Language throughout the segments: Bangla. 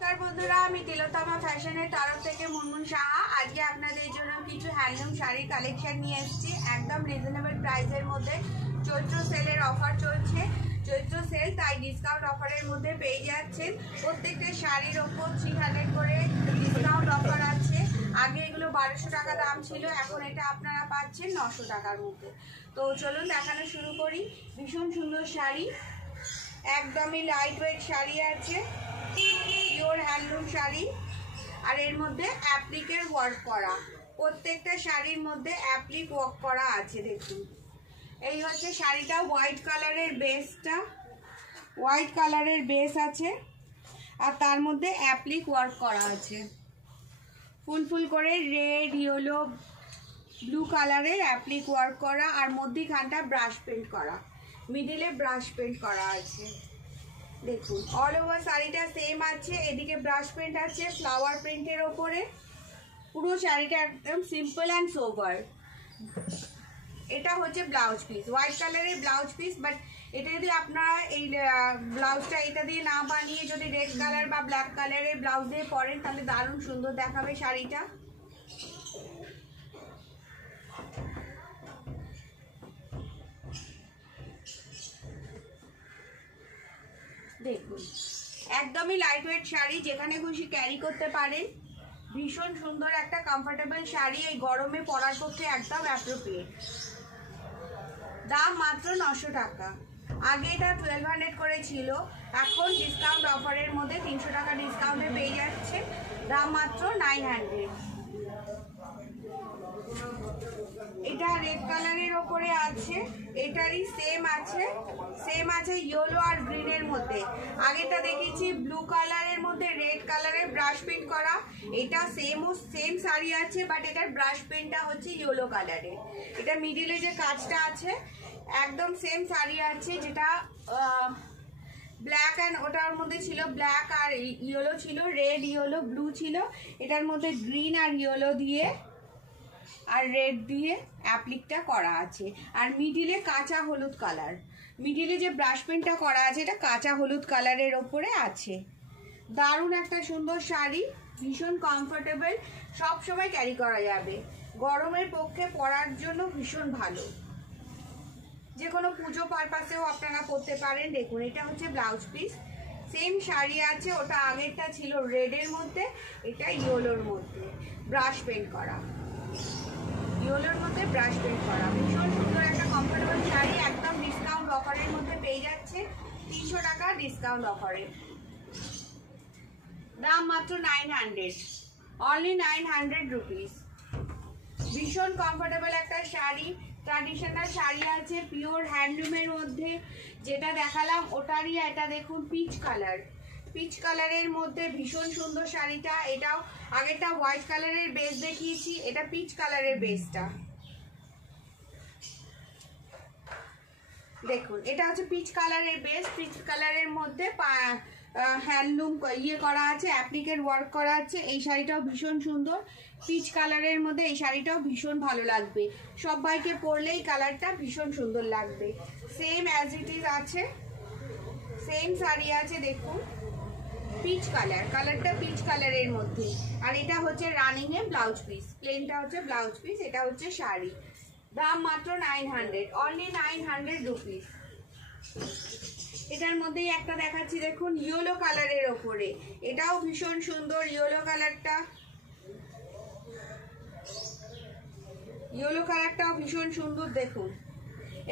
नमस्कार बंधुरा तिलोत्तमा फैशनेर तरफ थेके मुनमुन साहा आज के आपनादेर जोन्नो किछु हैंडलूम शाड़ी कालेक्शन निये एसेछि एकदम रिजनेबल प्राइसेर मध्य चैत्र सेलेर अफार चलछे चैत्र सेल ताई डिसकाउंट अफारेर मध्य पेये जाच्छेन प्रत्येकटा शाड़ीर ओपर 300 करे डिसकाउंट अफार आछे। आगे एगुलो 1200 टाका दाम छिलो एखन एटा आपनारा पाচ্ছেন 900 टाकार मध्य। तो चलुन देखानो शुरू करी। भीषण सुंदर शाड़ी एकदमই लाइट वेट शाड़ी आछे पिओर हैंडलूम शाड़ी और एर मध्य एप्लिकेर वर्क करा प्रत्येकटा शाड़ीर मध्य एप्लिक वर्क करा आछे। देखुन এই হচ্ছে শাড়িটা হোয়াইট কালারের বেসটা হোয়াইট কালারের বেস আছে আর তার মধ্যে অ্যাপ্লিক ওয়ার্ক করা আছে ফুল ফুল করে রেড ইয়েলো ব্লু কালারের অ্যাপ্লিক ওয়ার্ক করা আর মধ্যখানটা ব্রাশ পেইন্ট করা মিডলে ব্রাশ পেইন্ট করা আছে। দেখুন অল ওভার শাড়িটা সেম আছে এদিকে ব্রাশ পেইন্ট আছে ফ্লাওয়ার প্রিন্টের উপরে পুরো শাড়িটা একদম সিম্পল এন্ড সোবার। এটা হচ্ছে ব্লাউজ পিস হোয়াইট কালারের ব্লাউজ পিস বাট এটা যদি আপনারা এই ব্লাউজটা এটা দিয়ে না বানিয়ে যদি রেড কালার বা ব্ল্যাক কালারের ব্লাউজ দিয়ে পরেন তাহলে দারুণ সুন্দর দেখাবে শাড়িটা। দেখুন একদমই লাইট ওয়েট শাড়ি যেখানে খুশি ক্যারি করতে পারেন ভীষণ সুন্দর একটা কমফোর্টেবল শাড়ি এই গরমে পরার পক্ষে একদম অ্যাপ্রোপ্রিয়েট। দাম মাত্র 900 টাকা। আগে এটা 1200 করে ছিল এখন ডিসকাউন্ট অফারের মধ্যে 300 টাকা ডিসকাউন্টে পেয়ে যাচ্ছে দাম মাত্র 900। এটা রেড কালারের উপরে আছে এটারই সেম আছে ইয়েলো আর গ্রিনের মধ্যে। আগেটা দেখেছি ব্লু কালারের মধ্যে রেড কালারের ব্রাশ পেইন্ট করা এটা সেম শাড়ি আছে বাট এটার ব্রাশ পেইন্টটা হচ্ছে ইয়েলো কালারের। এটা মিডিলে যে কাজটা আছে একদম সেম শাড়ি আছে যেটা ব্ল্যাক অ্যান্ড ওটার মধ্যে ছিল ব্ল্যাক আর ইয়েলো ছিল রেড ইয়েলো ব্লু ছিল এটার মধ্যে গ্রিন আর ইয়েলো দিয়ে আর রেড দিয়ে অ্যাপ্লিকটা করা আছে আর মিডিলে কাঁচা হলুদ কালার মিডিলে যে ব্রাশ পেইন্টটা করা আছে এটা কাঁচা হলুদ কালারের ওপরে আছে। দারুণ একটা সুন্দর শাড়ি ভীষণ কমফোর্টেবল সব সময় ক্যারি করা যাবে গরমের পক্ষে পরার জন্য ভীষণ ভালো যে কোনো পুজো পারপাসেও আপনারা পরতে পারেন। দেখুন এটা হচ্ছে ব্লাউজ পিস সেম শাড়ি আছে ওটা আগেরটা ছিল রেডের মধ্যে এটা ইয়েলোর মধ্যে ব্রাশ পেইন্ট করা ইয়েলোর মধ্যে ব্রাশ পেইন্ট করা ভীষণ সুন্দর একটা কমফোর্টেবল শাড়ি একদম ডিসকাউন্ট অফারের মধ্যে পেয়ে যাচ্ছে 300 টাকা ডিসকাউন্ট অফারে দাম মাত্র 900 অনলি 900 রুপিস। ভীষণ কমফোর্টেবল একটা শাড়ি ট্র্যাডিশনাল শাড়ি আছে পিওর হ্যান্ডলুমের মধ্যে যেটা দেখালাম ওটারই এটা দেখুন পিচ কালারের মধ্যে ভীষণ সুন্দর শাড়িটা এটাও আগেরটা হোয়াইট কালারের বেস দেখিয়েছি এটা পিচ কালারের বেসটা। দেখুন এটা হচ্ছে পিচ কালারের বেস পিচ কালারের মধ্যে হ্যান্ডলুম ইয়ে করা আছে অ্যাপ্লিকের ওয়ার্ক করা আছে এই শাড়িটাও ভীষণ সুন্দর পিচ কালারের মধ্যে এই শাড়িটাও ভীষণ ভালো লাগবে সবাইকে পরলেই কালারটা ভীষণ সুন্দর লাগবে সেম অ্যাজ ইট ইজ আছে সেম শাড়ি আছে দেখুন পিচ কালারটা পিচ কালারের মধ্যে আর এটা হচ্ছে রানিং এ ব্লাউজ পিস প্লেনটা হচ্ছে ব্লাউজ পিস এটা হচ্ছে শাড়ি দাম মাত্র 900 অনলি 900 রুপিস। এটার মধ্যেই একটা দেখাচ্ছি দেখুন ইয়েলো কালারের ওপরে এটাও ভীষণ সুন্দর ইয়েলো কালারটাও ভীষণ সুন্দর। দেখুন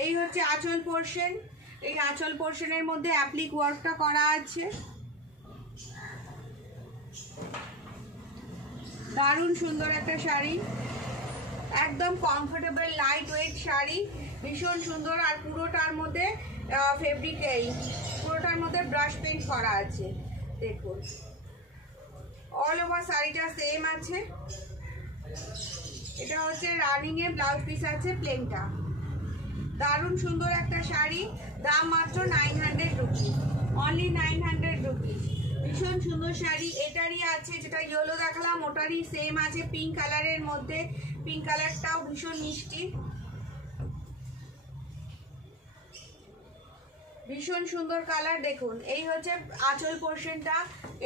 এই হচ্ছে আঁচল পোর্শন এই আঁচল পোর্শনের মধ্যে অ্যাপ্লিক ওয়ার্কটা করা আছে দারুণ সুন্দর একটা শাড়ি একদম কমফোর্টেবল লাইট ওয়েট শাড়ি ভীষণ সুন্দর আর পুরোটার মধ্যে পুরোটার মধ্যে ব্রাশ পেইন্ট করা আছে। দেখুন অল ওভার শাড়িটা সেম আছে এটা হচ্ছে রানিং এ ব্লাউজ পিস আছে প্লেনটা দারুণ সুন্দর একটা শাড়ি দাম মাত্র 900 রুপিস অনলি 900 রুপিস। ভীষণ সুন্দর শাড়ি এটারই আছে যেটা ইয়েলো দেখালাম ওটারই সেম আছে পিঙ্ক কালারের মধ্যে পিঙ্ক কালারটাও ভীষণ মিষ্টি ভীষণ সুন্দর কালার। দেখুন এই হচ্ছে আঁচল পোর্শনটা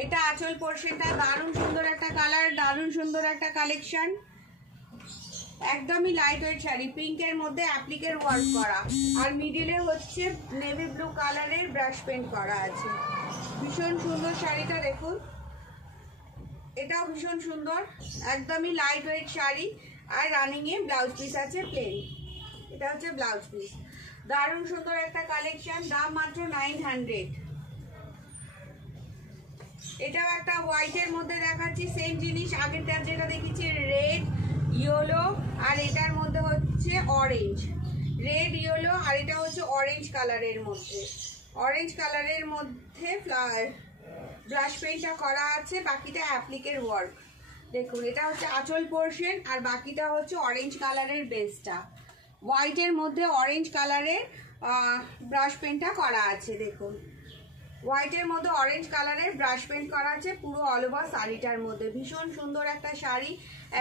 এটা আঁচল পোর্শনটা, দারুণ সুন্দর একটা কালার, দারুণ সুন্দর একটা কালেকশন, একদমই লাইট ওয়েট শাড়ি, পিঙ্কের মধ্যে অ্যাপ্লিকের ওয়ার্ক করা, আর মিডিলে হচ্ছে নেভি ব্লু কালারের ব্রাশ পেন্ট করা আছে। ভীষণ সুন্দর শাড়িটা দেখুন, এটাও ভীষণ সুন্দর, একদমই লাইট ওয়েট শাড়ি, আর রানিং এ ব্লাউজ পিস আছে প্লেন। এটা হচ্ছে ব্লাউজ পিস, দারুণ সুন্দর একটা কালেকশন, দাম মাত্র 900। এটাও একটা হোয়াইটের মধ্যে দেখাচ্ছি, সেম জিনিস আগেরটা যেটা দেখেছি রেড ইয়েলো, আর এটার মধ্যে হচ্ছে অরেঞ্জ, রেড ইয়েলো, আর এটা হচ্ছে অরেঞ্জ কালারের মধ্যে, অরেঞ্জ কালারের মধ্যে ফ্লাওয়ার ব্রাশ পেইন্টটা করা আছে, বাকিটা অ্যাপ্লিকের ওয়ার্ক। দেখুন এটা হচ্ছে আঁচল পোর্শন, আর বাকিটা হচ্ছে অরেঞ্জ কালারের বেসটা, হোয়াইটের মধ্যে অরেঞ্জ কালারের ব্রাশ পেইন্টটা করা আছে। দেখুন হোয়াইটের মধ্যে অরেঞ্জ কালারের ব্রাশ পেইন্ট করা আছে পুরো অল ওভার শাড়িটার মধ্যে। ভীষণ সুন্দর একটা শাড়ি,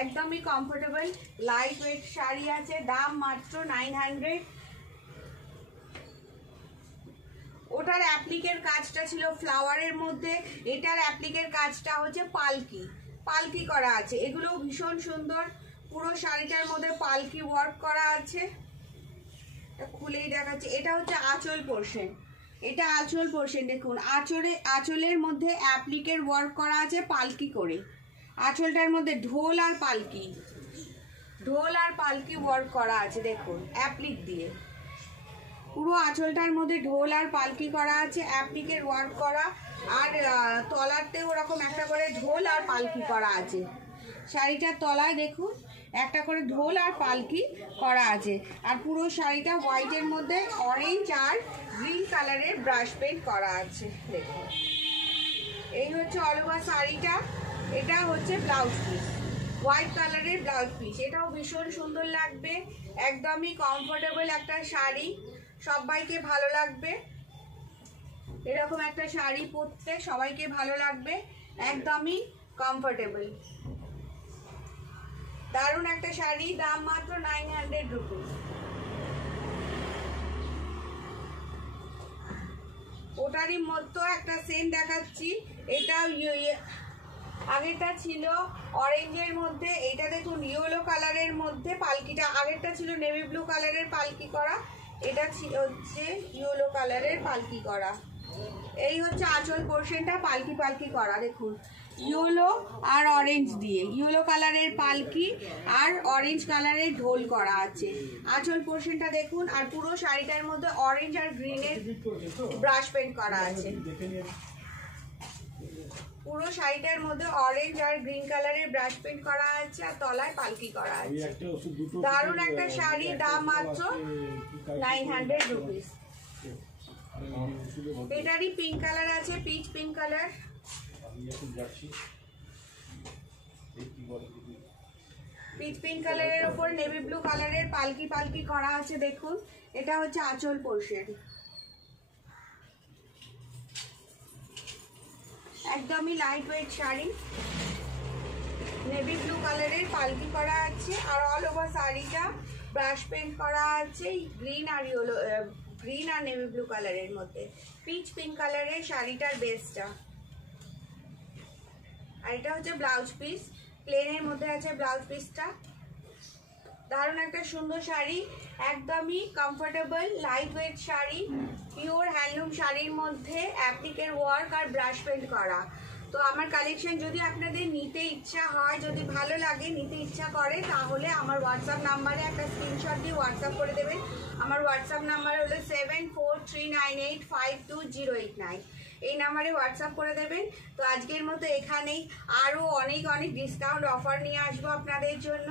একদমই কমফোর্টেবল লাইট ওয়েট শাড়ি আছে, দাম মাত্র 900। ওটার অ্যাপ্লিকের কাজটা ছিল ফ্লাওয়ারের মধ্যে, এটার অ্যাপ্লিকের কাজটা হচ্ছে পালকি, পালকি করা আছে। এগুলো ভীষণ সুন্দর, পুরো শাড়িটার মধ্যে পালকি ওয়ার্ক করা আছে। খুলেই দেখাচ্ছে, এটা হচ্ছে আঁচল পোর্শন, এটা আঁচল পোর্শন। দেখুন আঁচলের মধ্যে অ্যাপ্লিকের ওয়ার্ক করা আছে পালকি করে, আঁচলটার মধ্যে ঢোল আর পালকি, ঢোল আর পালকি ওয়ার্ক করা আছে। দেখুন অ্যাপ্লিক দিয়ে পুরো আঁচলটার মধ্যে ঢোল আর পালকি করা আছে, অ্যাপ্লিকের ওয়ার্ক করা, আর তলাতেও ওরকম একটা করে ঢোল আর পালকি করা আছে। শাড়িটার তলায় দেখুন একটা করে ঢোল আর পালকি করা আছে, আর পুরো শাড়িটা হোয়াইটের মধ্যে অরেঞ্জ আর গ্রিন কালারের ব্রাশ পেইন্ট করা আছে। দেখুন এই হচ্ছে অল ওভার শাড়িটা। এটা হচ্ছে ব্লাউজ পিস, হোয়াইট কালারের ব্লাউজ পিস, এটাও ভীষণ সুন্দর লাগবে, একদমই কমফোর্টেবল একটা শাড়ি, সবাইকে ভালো লাগবে। এরকম একটা শাড়ি পরতে সবাইকে ভালো লাগবে, একদমই কমফোর্টেবল, দারুণ একটা শাড়ি, দাম মাত্র 900 রুপিস। ওটারই মতো একটা সেম দেখাচ্ছি, এটা আগেরটা ছিল অরেঞ্জের মধ্যে, এটা দেখুন ইয়েলো কালারের মধ্যে পালকিটা, আগেরটা ছিল নেভি ব্লু কালারের পালকি করা, এটা হচ্ছে ইয়েলো কালারের পালকি করা। এই হচ্ছে আঁচল পোর্শনটা পালকি পালকি করা, দেখুন ইয়েলো আর অরেঞ্জ দিয়ে, ইয়েলো কালারের পালকি আর অরেঞ্জ কালারের ঢোল করা আছে। আঁচল পোর্শনটা দেখুন, আর পুরো শাড়িটার মধ্যে অরেঞ্জ আর গ্রিনের ব্রাশ পেইন্ট করা আছে, পুরো শাড়িটার মধ্যে অরেঞ্জ আর গ্রিন কালারের ব্রাশ পেইন্ট করা আছে, আর তলায় পালকি করা আছে। দারুণ একটা শাড়ি, দাম মাত্র 900 রুপিস। এটারই পিঙ্ক কালার আছে, pitch pink colour, pitch pink কালারের উপর নেভি ব্লু কালারের পালকি পালকি করা আছে। দেখুন এটা হচ্ছে আঁচল পোর্শন, একদমই light weight sari, navy blue কালারের পালকি করা আছে, আর অল ওভার শাড়িটা ব্রাশ পেইন্ট করা আছে গ্রিন আর ইয়েলো, গ্রিন আর নেভি ব্লু কালারের মধ্যে, পিচ পিঙ্ক কালারের শাড়িটার বেসটা। আর এটা হচ্ছে ব্লাউজ পিস, প্লেনের মধ্যে আছে ব্লাউজ পিসটা, দারুণ একটা সুন্দর শাড়ি, একদমই comfortable light weight sari, pure handloom শাড়ির মধ্যে অ্যাপ্লিকের ওয়ার্ক আর ব্রাশ পেইন্ট করা। তো আমার কালেকশন যদি আপনাদের নিতে ইচ্ছা হয়, যদি ভালো লাগে, নিতে ইচ্ছা করে, তাহলে আমার হোয়াটসঅ্যাপ নাম্বারে একটা স্ক্রিনশট দিয়ে হোয়াটসঅ্যাপ করে দেবেন। আমার হোয়াটসঅ্যাপ নাম্বার হলো 7439852089, এই নাম্বারে হোয়াটসঅ্যাপ করে দেবেন। তো আজকের মতো এখানেই, আরও অনেক অনেক ডিসকাউন্ট অফার নিয়ে আসবো আপনাদের জন্য,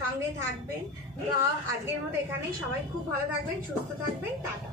সঙ্গে থাকবেন। তো আজকের মতো এখানেই, সবাই খুব ভালো থাকবেন, সুস্থ থাকবেন, টাটা।